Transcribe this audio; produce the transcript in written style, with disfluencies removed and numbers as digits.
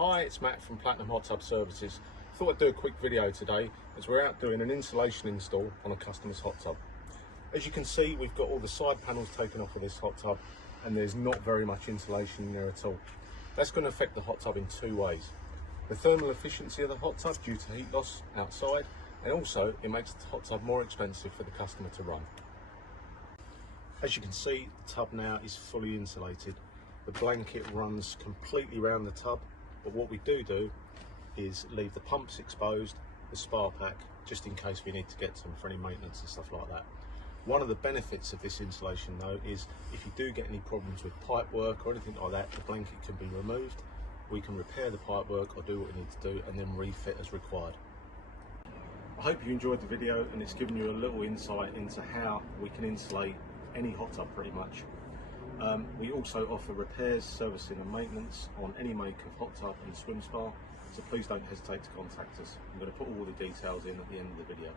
Hi, it's Matt from Platinum Hot Tub Services. Thought I'd do a quick video today as we're out doing an insulation install on a customer's hot tub. As you can see, we've got all the side panels taken off of this hot tub and there's not very much insulation in there at all. That's going to affect the hot tub in two ways. The thermal efficiency of the hot tub due to heat loss outside, and also it makes the hot tub more expensive for the customer to run. As you can see, the tub now is fully insulated. The blanket runs completely around the tub, but what we do is leave the pumps exposed, the spa pack, just in case we need to get some for any maintenance and stuff like that. One of the benefits of this insulation though is if you do get any problems with pipe work or anything like that, the blanket can be removed. We can repair the pipe work or do what we need to do and then refit as required. I hope you enjoyed the video and it's given you a little insight into how we can insulate any hot tub pretty much. We also offer repairs, servicing and maintenance on any make of hot tub and swim spa, so please don't hesitate to contact us. I'm going to put all the details in at the end of the video.